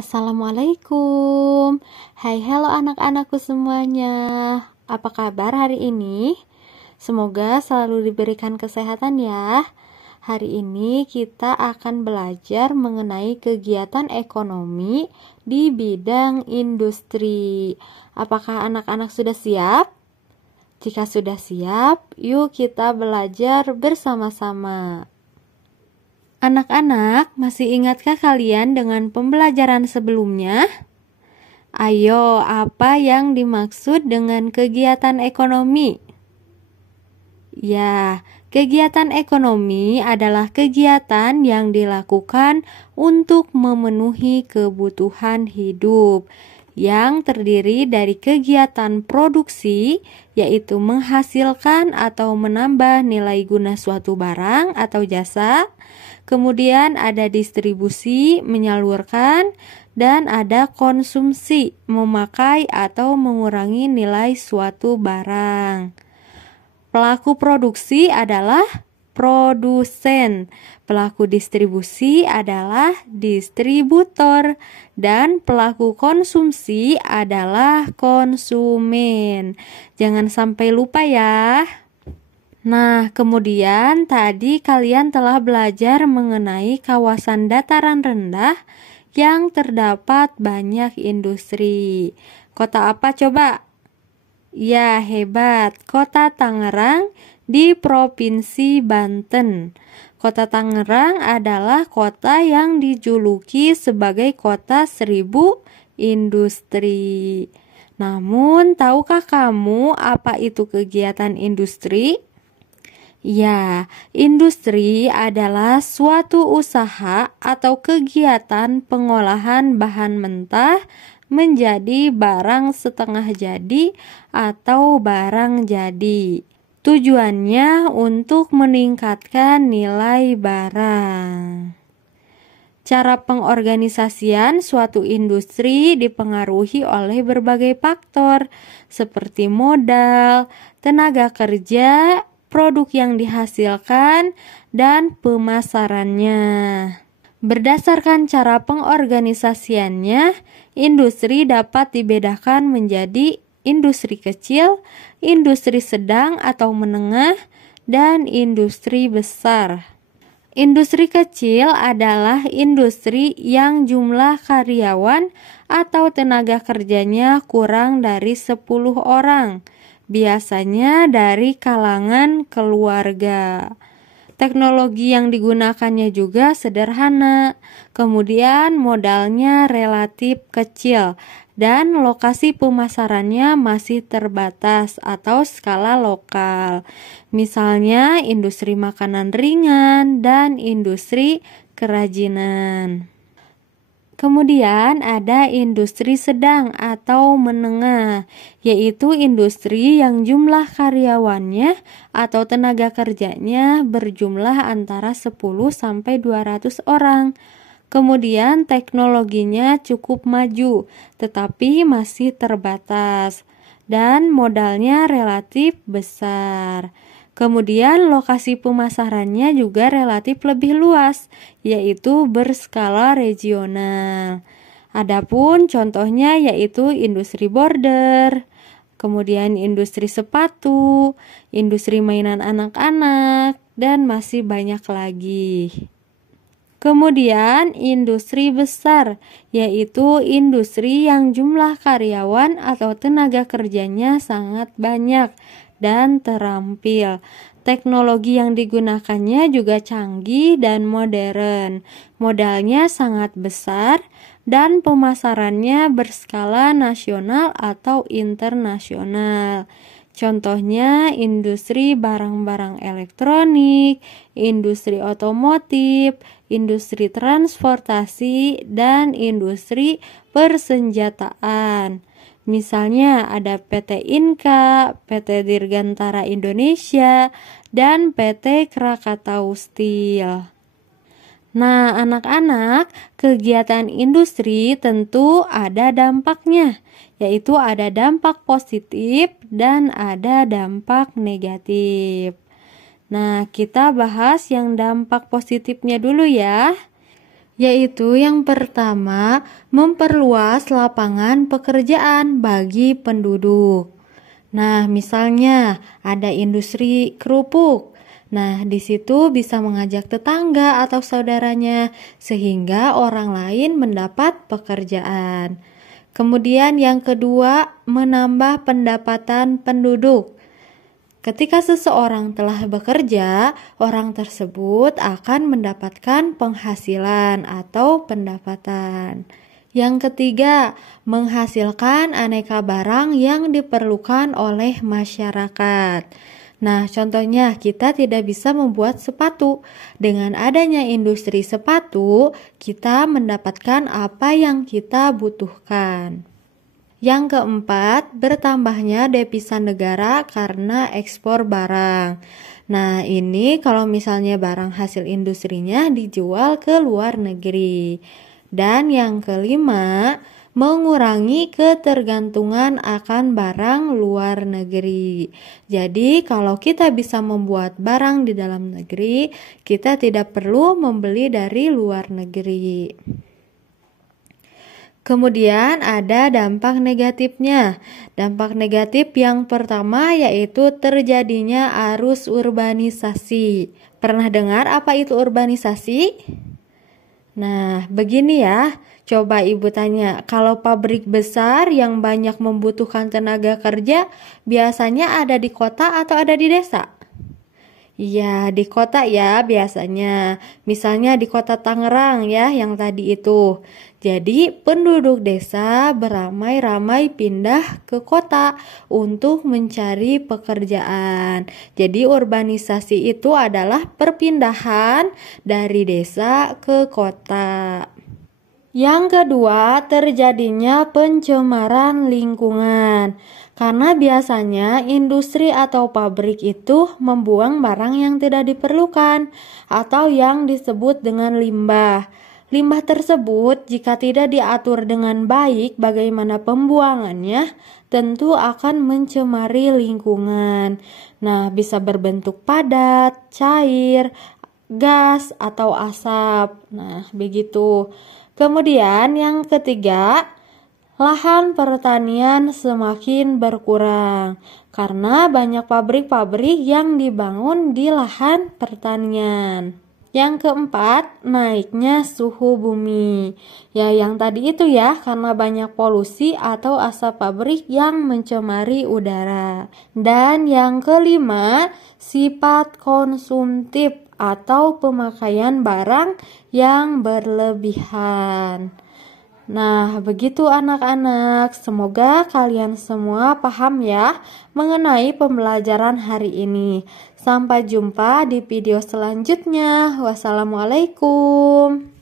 Assalamualaikum. Hai, halo anak-anakku semuanya. Apa kabar hari ini? Semoga selalu diberikan kesehatan ya. Hari ini kita akan belajar mengenai kegiatan ekonomi di bidang industri. Apakah anak-anak sudah siap? Jika sudah siap, yuk kita belajar bersama-sama. Anak-anak, masih ingatkah kalian dengan pembelajaran sebelumnya? Ayo, apa yang dimaksud dengan kegiatan ekonomi? Ya, kegiatan ekonomi adalah kegiatan yang dilakukan untuk memenuhi kebutuhan hidup yang terdiri dari kegiatan produksi, yaitu menghasilkan atau menambah nilai guna suatu barang atau jasa. Kemudian ada distribusi, menyalurkan, dan ada konsumsi, memakai atau mengurangi nilai suatu barang. Pelaku produksi adalah produsen, pelaku distribusi adalah distributor, dan pelaku konsumsi adalah konsumen. Jangan sampai lupa ya. Nah, kemudian tadi kalian telah belajar mengenai kawasan dataran rendah yang terdapat banyak industri. Kota apa coba? Ya, hebat. Kota Tangerang di Provinsi Banten. Kota Tangerang adalah kota yang dijuluki sebagai kota 1000 industri. Namun, tahukah kamu apa itu kegiatan industri? Ya, industri adalah suatu usaha atau kegiatan pengolahan bahan mentah menjadi barang setengah jadi atau barang jadi. Tujuannya untuk meningkatkan nilai barang. Cara pengorganisasian suatu industri dipengaruhi oleh berbagai faktor seperti modal, tenaga kerja, produk yang dihasilkan, dan pemasarannya. Berdasarkan cara pengorganisasiannya, industri dapat dibedakan menjadi industri kecil, industri sedang atau menengah, dan industri besar. Industri kecil adalah industri yang jumlah karyawan atau tenaga kerjanya kurang dari 10 orang. Biasanya dari kalangan keluarga. Teknologi yang digunakannya juga sederhana, kemudian modalnya relatif kecil, dan lokasi pemasarannya masih terbatas atau skala lokal. Misalnya industri makanan ringan dan industri kerajinan. Kemudian ada industri sedang atau menengah, yaitu industri yang jumlah karyawannya atau tenaga kerjanya berjumlah antara 10 sampai 200 orang. Kemudian teknologinya cukup maju, tetapi masih terbatas, dan modalnya relatif besar. Kemudian lokasi pemasarannya juga relatif lebih luas, yaitu berskala regional. Adapun contohnya yaitu industri border, kemudian industri sepatu, industri mainan anak-anak, dan masih banyak lagi. Kemudian industri besar, yaitu industri yang jumlah karyawan atau tenaga kerjanya sangat banyak dan terampil. Teknologi yang digunakannya juga canggih dan modern. Modalnya sangat besar dan pemasarannya berskala nasional atau internasional. Contohnya industri barang-barang elektronik, industri otomotif, industri transportasi, dan industri persenjataan. Misalnya ada PT Inka, PT Dirgantara Indonesia, dan PT Krakatau Steel. Nah, anak-anak, kegiatan industri tentu ada dampaknya, yaitu ada dampak positif dan ada dampak negatif. Nah, kita bahas yang dampak positifnya dulu ya. Yaitu yang pertama, memperluas lapangan pekerjaan bagi penduduk. Nah, misalnya ada industri kerupuk. Nah, di situ bisa mengajak tetangga atau saudaranya sehingga orang lain mendapat pekerjaan. Kemudian yang kedua, menambah pendapatan penduduk. Ketika seseorang telah bekerja, orang tersebut akan mendapatkan penghasilan atau pendapatan. Yang ketiga, menghasilkan aneka barang yang diperlukan oleh masyarakat. Nah, contohnya kita tidak bisa membuat sepatu. Dengan adanya industri sepatu, kita mendapatkan apa yang kita butuhkan. Yang keempat, bertambahnya devisa negara karena ekspor barang. Nah, ini kalau misalnya barang hasil industrinya dijual ke luar negeri. Dan yang kelima, mengurangi ketergantungan akan barang luar negeri. Jadi, kalau kita bisa membuat barang di dalam negeri, kita tidak perlu membeli dari luar negeri. Kemudian ada dampak negatifnya. Dampak negatif yang pertama yaitu terjadinya arus urbanisasi. Pernah dengar apa itu urbanisasi? Nah, begini ya. Coba ibu tanya, kalau pabrik besar yang banyak membutuhkan tenaga kerja, biasanya ada di kota atau ada di desa? Iya, di kota ya biasanya. Misalnya di kota Tangerang ya yang tadi itu. Jadi penduduk desa beramai-ramai pindah ke kota untuk mencari pekerjaan. Jadi urbanisasi itu adalah perpindahan dari desa ke kota. Yang kedua, terjadinya pencemaran lingkungan. Karena biasanya industri atau pabrik itu membuang barang yang tidak diperlukan atau yang disebut dengan limbah. Limbah tersebut jika tidak diatur dengan baik bagaimana pembuangannya, tentu akan mencemari lingkungan. Nah, bisa berbentuk padat, cair, gas, atau asap. Nah, begitu. Kemudian yang ketiga, lahan pertanian semakin berkurang karena banyak pabrik-pabrik yang dibangun di lahan pertanian. Yang keempat, naiknya suhu bumi. Ya, yang tadi itu ya, karena banyak polusi atau asap pabrik yang mencemari udara. Dan yang kelima, sifat konsumtif atau pemakaian barang yang berlebihan. Nah, begitu anak-anak. Semoga kalian semua paham ya mengenai pembelajaran hari ini. Sampai jumpa di video selanjutnya. Wassalamualaikum.